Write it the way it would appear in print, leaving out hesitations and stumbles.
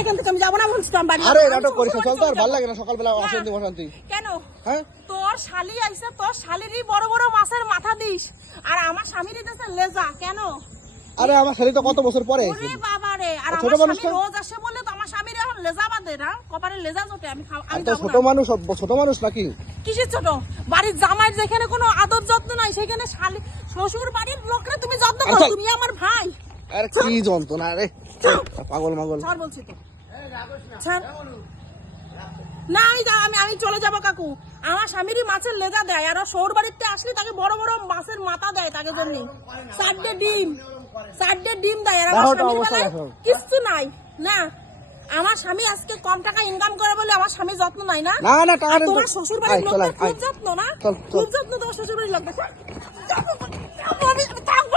এখান থেকে, আমি যাবো না বলছি তো, আমি বাড়ি আরে যাবো। নাটক করিস না, চল তো, আর আমি ভালো লাগে না সকালবেলা অশান্তি বসান্তি। কেন হ্যাঁ তোর শালি আইছে, তোর শালিরই বড় বড় মাছের মাথা দিস, আর আমার স্বামীর দিতেছে লেজা কেন? আরে আমার শালি তো কত বছর পরে ওরে বাবা রে, আর ছোট আমার মানুষ স্বামী তো। রোজ আসে বলে তো আমার স্বামীর এখন লেজা বাঁধে না, কপালে লেজা জোটে, আমি আর তো যাবো ছোট না। মানুষ, ছোট মানুষ নাকি? কিসের ছোট? বাড়ির জামাই যেখানে কোনো আদর যত্ন নাই, সেখানে শালি শ্বশুর বাড়ির লোকরা তুমি যত্ন করো, তুমি আমার ভাই। আরে কি যন্ত্রণা রে, পাগল মাগল। ছাড় বলছি তো, ছাড়। না আমি চলে যাবো কাকু, আমার স্বামীরই মাছের লেজা দেয়, আর শহর বাড়িতে আসলে তাকে বড় বড় মাছের মাথা দেয়, তাকে জন্য 4টে ডিম দেয়, আর আমার দেখো তো স্বামীর অবস্থা বেলায় দেখো। কিচ্ছু নাই। না আমার স্বামী আজকে কম টাকা ইনকাম করে বলে আমার স্বামী যত্ন নাই না? না না টাকা আর নেই তো। তোমার শ্বশুর বাড়ির আয়, চল, লোকদের আয়, খুব যত্ন না? চল, চল। খুব যত্ন তোমার শ্বশুর বাড়ির লোকদের। আমি থাকবো